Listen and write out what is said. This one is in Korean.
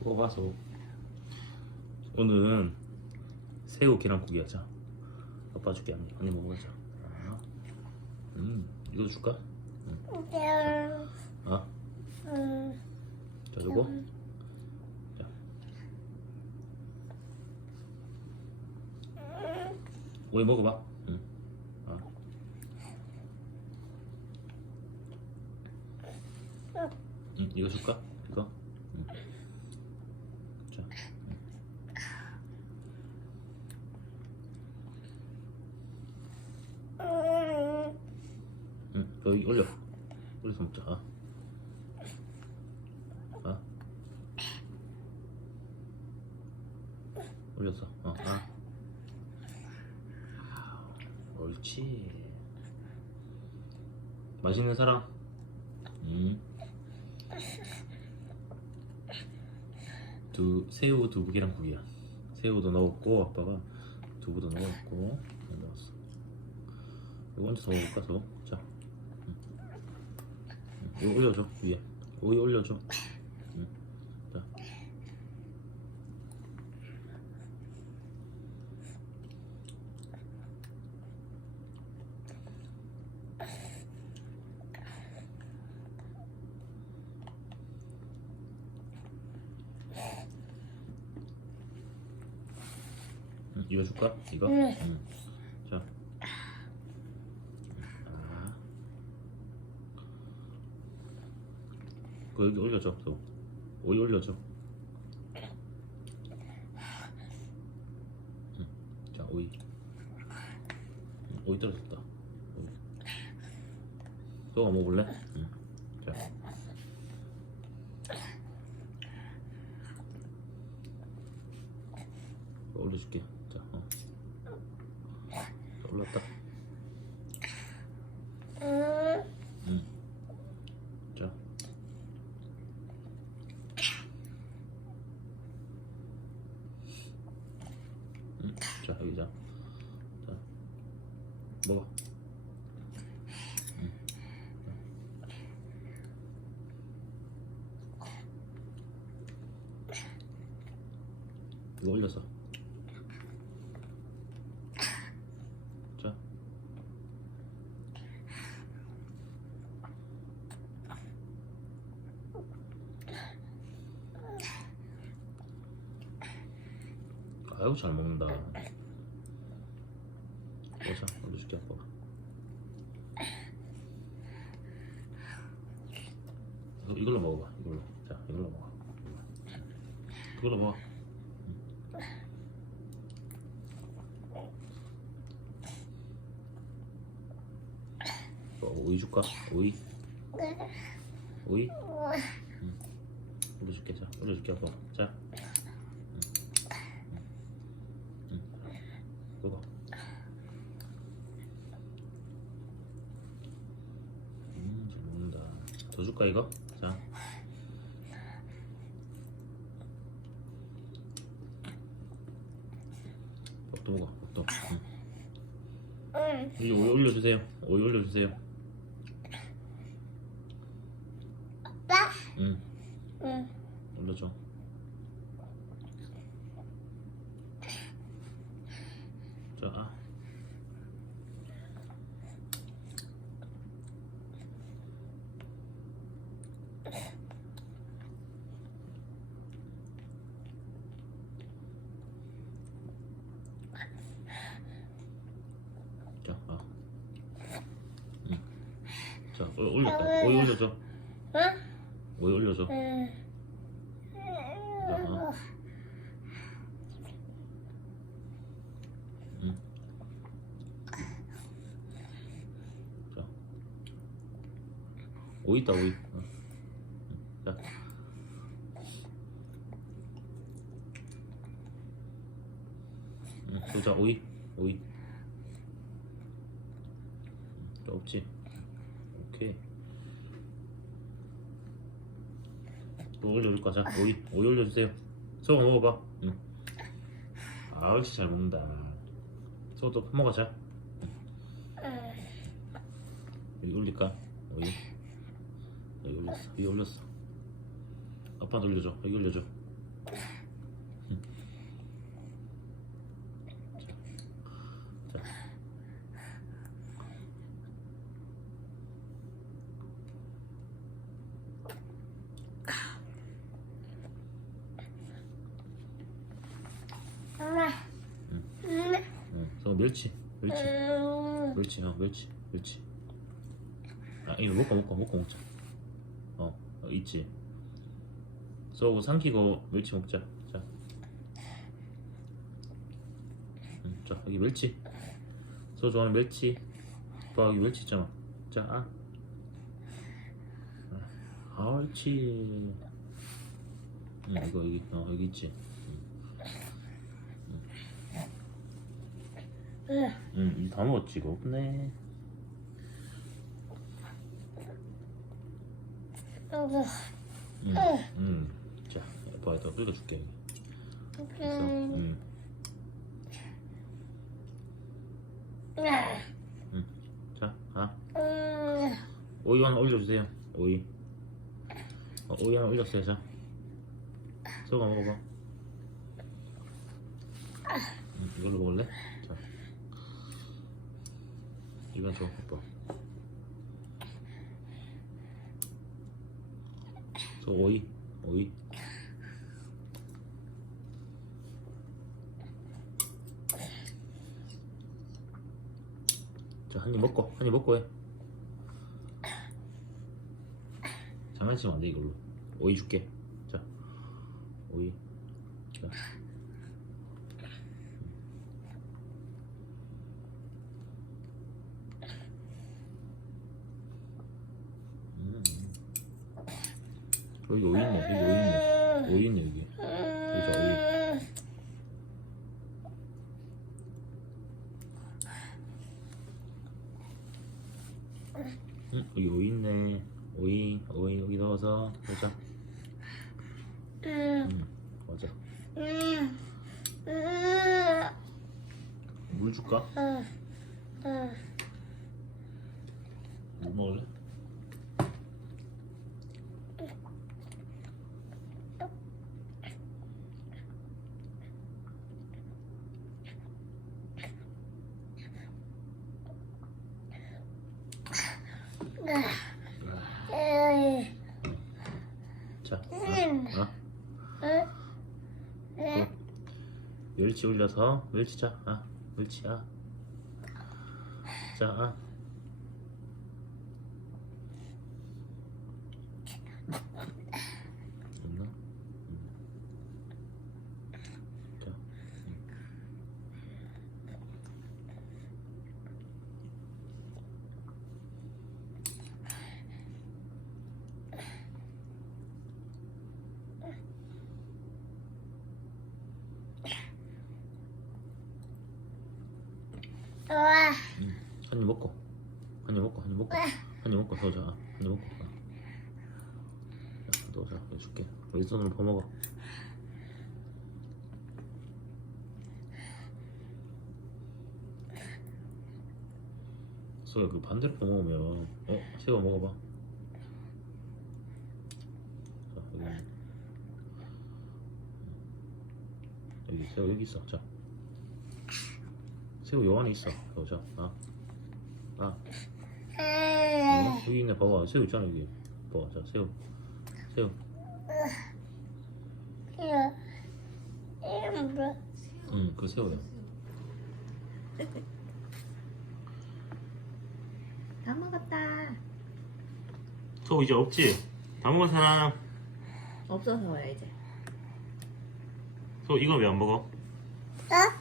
먹어봐서 오늘은 새우 계란국이 하자 아빠 줄게 언니 언니 먹어보자 아. 음 이거 줄까? 아, 자 요거 자 우리 먹어봐 응. 아. 응, 이거 줄까? 이거? 응. 자. 응, 여기 올려. 올려서 먹자. 아. 아. 올렸어. 어, 아. 옳지. 맛있는 사람. 음. 두 새우 두부기랑 국이야. 새우도 넣었고 아빠가 두부도 넣었고 넣었어. 이거 먼저 더 먹을까 더? 이거 올려줘 위에. 오이 올려줘. 응. 자. 응, 이거 줄까? 이거? 응. 응. 자. 아. 그거 여기 올려줘. 또. 오이 올려줘. 응. 자, 오이. 응, 오이 떨어졌다. 오이. 소가 먹을래? 응. 자. 올려줄게. 자, 어. 자, 올랐다. 응. 자. 응. 자, 여기 자. 자. 먹어. 응. 이거 올렸어. 자. 아이고 잘 먹는다. 이거- 이걸로 먹어봐. 이걸로. 자 이걸로 먹어. 이걸로 먹어. 어, 오이 줄까? 오이? 오이? 응. 올려줄게 자 올려줄게 아빠 자 응. 응. 응. 먹어 음잘 먹는다 더 줄까 이거? 자 밥도 먹어 밥도 응. 이 오이 올려주세요 오이 올려주세요 아빠? 응 응. 올려줘. 자, 아. 응. 자, 올- 올렸다. 오이 올려줘. 응? 오이 올려줘. 응. 자, 응. 자. 오이 있다, 오이. 자. 응, 또 자, 오이. 오이. 응, 또 없지? 오케이. 뭐 올려줄까? 자, 오이. 오이 올려주세요. 소가 먹어봐. 응. 아, 역시 잘 먹는다. 소도 먹어, 자. 여기 올릴까? 오이. 여기 올렸어. 여기 올렸어. 아빠한테 올려줘. 여기 올려줘. 엄마. 응. 엄마. 응. 서 멸치. 멸치. 음. 멸치. 어 멸치. 멸치. 아 이거 먹고 먹고 먹고 먹자. 어, 어 있지. 쏘고 삼키고 멸치 먹자. 자. 응, 자 여기 멸치. 소 좋아하는 멸치. 오빠 여기 멸치 있잖아. 자 아. 아, 옳지. 응, 이거 여기 어 여기 있지. 응. 응, 이제 다 먹었지 이거 없네. 응. 응, 응. 자, 끓여줄게. 됐어. 음. 응. 응. 자, 아, 음. 오이 하나 올려주세요. 오이. 어, 오이 하나 올렸어요, 자. 소가 먹어봐. 응, 이걸로 먹을래? 자. 이건 줘, 아빠. 소 오이, 오이. 자, 한 입 먹고, 한 입 먹고 해. 장난치면 안 돼, 이걸로. 오이 줄게. 자, 오이. 자. 음. 여기 오이 있네, 여기 오이 있네. 오이 있네, 여기. 여기 자, 오이. 응, 여기 오이 있네. 오이, 오이 여기 넣어서 보자. 음. 응, 맞아. 물 줄까? 음. 음. 물 먹을래? 음. 자, 음. 어? 어? 음. 음. 멸치 올려서 멸치 자, 아, 멸치야. 자, 아. 없나? 음. 자, 와. 음. 한입 먹고, 한입 먹고, 한입 먹고, 한입 먹고 더 자, 한입 먹고. 아. 자, 너 자, 내가 줄게. 여기 손으로 퍼먹어. 소야 그 반대로 퍼먹으면 어? 새우 먹어봐 자 여기 여기 새우 여기 있어 자 새우 요 안에 있어 보자 아, 아 어, 여기 있네 봐봐 새우 있잖아 여기 봐봐 자 새우 새우? 응그 새우야 다 먹었다. 새우 이제 없지? 다 먹은 사람 없어서야 이제. 새우 이거 왜 안 먹어? 어?